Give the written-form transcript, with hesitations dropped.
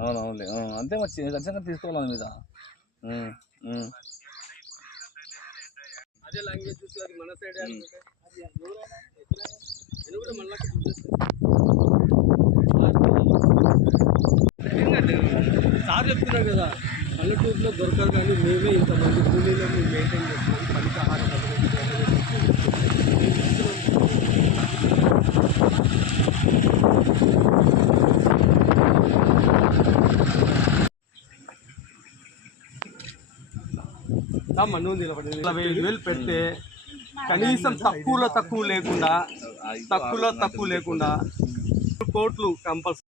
అవునవునులే అంతే వచ్చి ఖచ్చితంగా తీసుకోవాలి మీద. అదే లాంగ్వేజ్ చూసి అది మన సైడ్ సార్ చెప్తున్నారు కదా, పల్లెటూరులో దొరకదు కానీ మేమే ఇంతమంది కూలీలో మేము మెయింటైన్ చేస్తాం పంచాహార మన్ను 25,000 పెడితే కనీసం తక్కువ లేకుండా కోట్లు కంపల్సరీ.